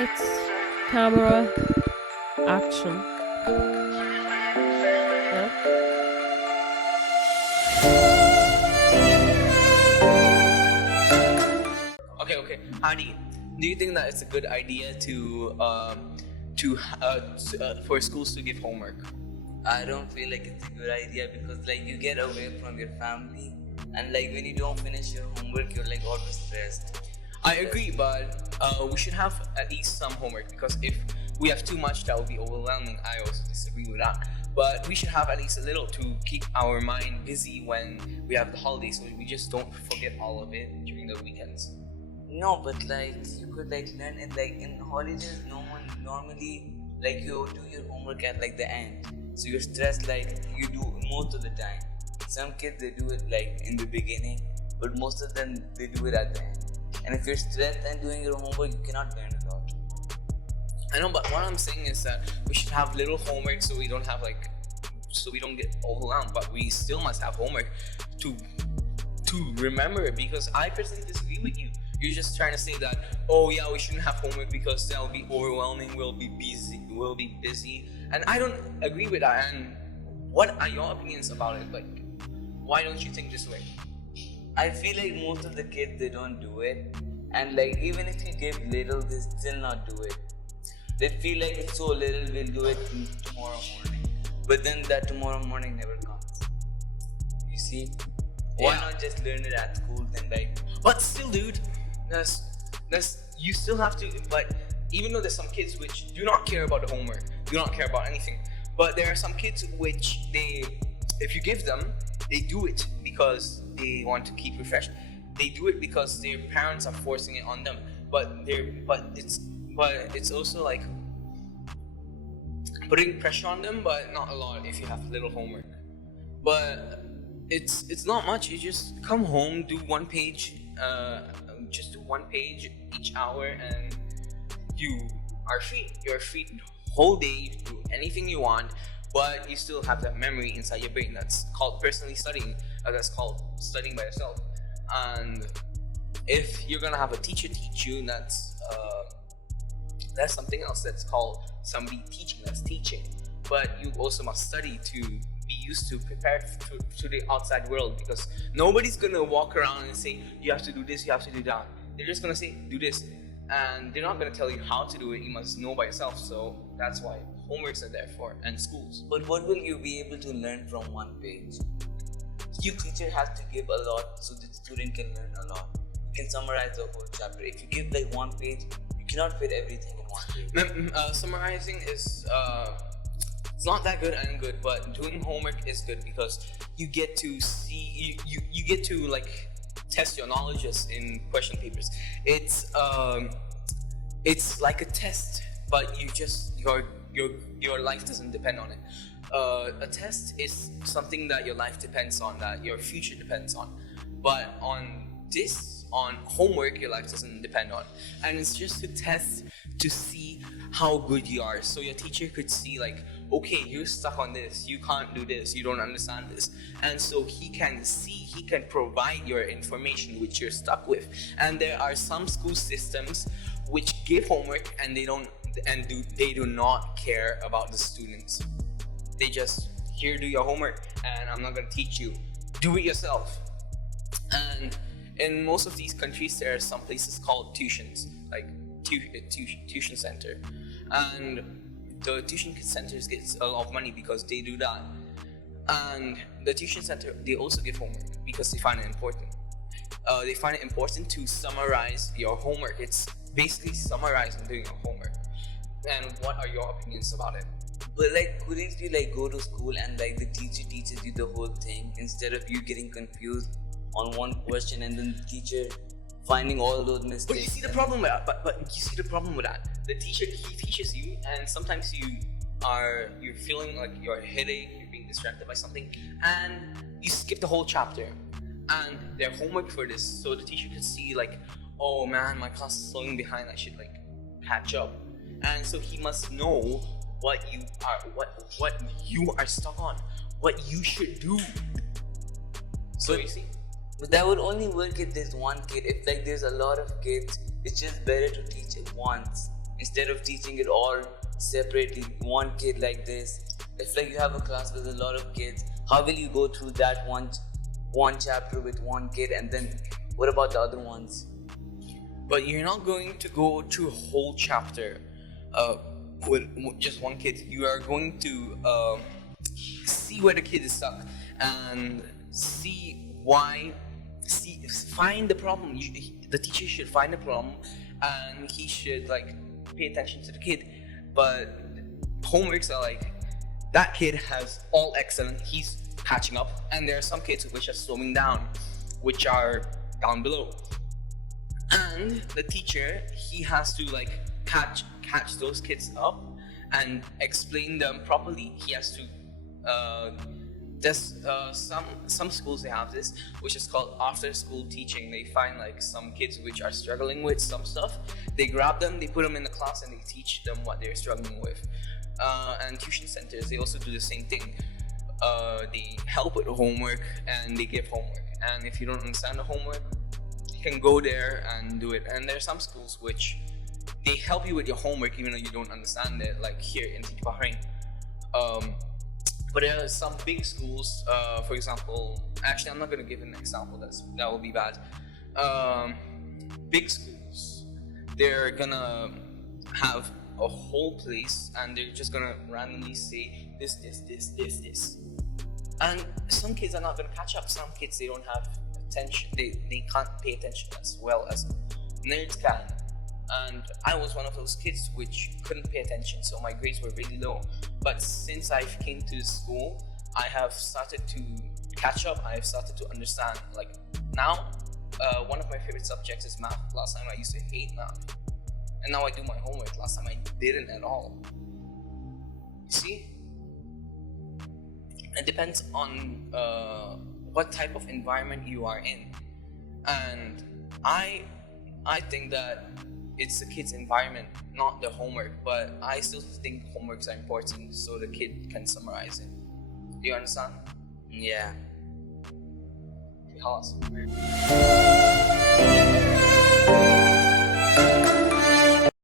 Lights, camera, action. Yeah. Okay. Hani, do you think that it's a good idea for schools to give homework? I don't feel like it's a good idea because like you get away from your family and like when you don't finish your homework you're like always stressed. I agree, but we should have at least some homework because if we have too much, that will be overwhelming. I also disagree with that. But we should have at least a little to keep our mind busy when we have the holidays, so we just don't forget all of it during the weekends. No, but like you could like learn in like in holidays no one normally like you do your homework at like the end. So you're stressed like you do most of the time. Some kids they do it like in the beginning, but most of them they do it at the end. And if you're stressed and doing your homework, you cannot learn a lot. I know, but what I'm saying is that we should have little homework so we don't get overwhelmed. But we still must have homework to remember it, because I personally disagree with you. You're just trying to say that, oh yeah, we shouldn't have homework because that'll be overwhelming. We'll be busy, and I don't agree with that. And what are your opinions about it? Like, why don't you think this way? I feel like most of the kids they don't do it, and like even if you give little, they still not do it. They feel like it's so little, we'll do it tomorrow morning, but then that tomorrow morning never comes. You see, why Yeah. not just learn it at school? Then like, But still, dude, that's you still have to. But even though there's some kids which do not care about the homework, do not care about anything, but there are some kids which if you give them, they do it because they want to keep refreshed. They do it because their parents are forcing it on them. But it's also like putting pressure on them, but not a lot if you have little homework. But it's not much. You just come home, do one page, just do one page each hour, and you are free. You're free the whole day. You can do anything you want, but you still have that memory inside your brain. That's called personally studying. That's called studying by yourself. And if you're gonna have a teacher teach you, that's something else. That's called somebody teaching. That's teaching. But you also must study to be used to prepare to the outside world, because nobody's gonna walk around and say you have to do this, you have to do that. They're just gonna say do this, and they're not gonna tell you how to do it. You must know by yourself. So that's why homeworks are there for, and schools. but what will you be able to learn from one page? Your teacher has to give a lot so the student can learn a lot. You can summarize the whole chapter. If you give like one page, you cannot fit everything in one page. Summarizing is it's not that good and good, but doing homework is good because you get to see you get to like test your knowledges in question papers. It's like a test, but your life doesn't depend on it. A test is something that your life depends on, that your future depends on. But on homework, your life doesn't depend on. And it's just to test to see how good you are. So your teacher could see like, okay, you're stuck on this, you can't do this, you don't understand this. And so he can provide your information which you're stuck with. And there are some school systems which give homework and they do not care about the students. They just, here, do your homework, and I'm not gonna teach you. Do it yourself. And in most of these countries, there are some places called tuitions, like tuition center. And the tuition centers get a lot of money because they do that. And the tuition center, they also give homework because they find it important. They find it important to summarize your homework. It's basically summarizing doing your homework. And what are your opinions about it? But like, couldn't you like go to school and like the teacher teaches you the whole thing instead of you getting confused on one question and then the teacher finding all those mistakes? But you see the problem with that. But you see the problem with that. The teacher, he teaches you, and sometimes you're feeling like your headache, you're being distracted by something, and you skip the whole chapter. And their homework for this, so the teacher could see like, oh man, my class is falling behind. I should like catch up. And so he must know what you are stuck on, what you should do. So you see, But that would only work if there's one kid. If like there's a lot of kids, it's just better to teach it once instead of teaching it all separately, one kid like this. If like you have a class with a lot of kids, how will you go through that one chapter with one kid, and then what about the other ones? But you're not going to go through a whole chapter with just one kid. You are going to see where the kid is stuck and find the problem. The teacher should find the problem, and he should like pay attention to the kid. But homeworks are like, that kid has all excellent, he's catching up, and there are some kids which are slowing down, which are down below. And the teacher, he has to like catch those kids up and explain them properly. He has to there's some schools, they have this which is called after school teaching. They find like some kids which are struggling with some stuff, they grab them, they put them in the class, and they teach them what they're struggling with. And tuition centers, they also do the same thing. They help with the homework and they give homework, and if you don't understand the homework, you can go there and do it. And there are some schools which they help you with your homework even though you don't understand it, like here in Titi Bahrain. But there are some big schools, for example, actually I'm not going to give an example, that will be bad. Big schools, they're gonna have a whole place and they're just gonna randomly say this. And some kids are not gonna catch up. Some kids, they don't have attention, they can't pay attention as well as nerds can. And I was one of those kids which couldn't pay attention, so my grades were really low. But since I came to school, I have started to catch up. I have started to understand. Like now, one of my favorite subjects is math. Last time I used to hate math, and now I do my homework. Last time I didn't at all. You see? It depends on what type of environment you are in, and I think that it's the kid's environment, not the homework. But I still think homeworks are important so the kid can summarize it. Do you understand? Yeah. خلاص.